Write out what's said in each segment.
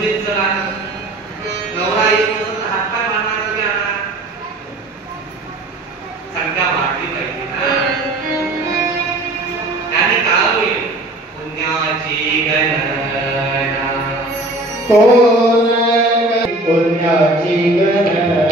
गुरुजींचं गाणं नवरा येऊन हातपाय मारणार तरी आणा संख्या वाढली पाहिजे ना त्याने काय होईल पुण्याची गणना पुण्याची गणना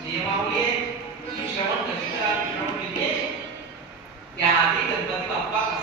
नियमावली श्रवण कशी करा श्रवण केली त्याआधी गणपती बाप्पा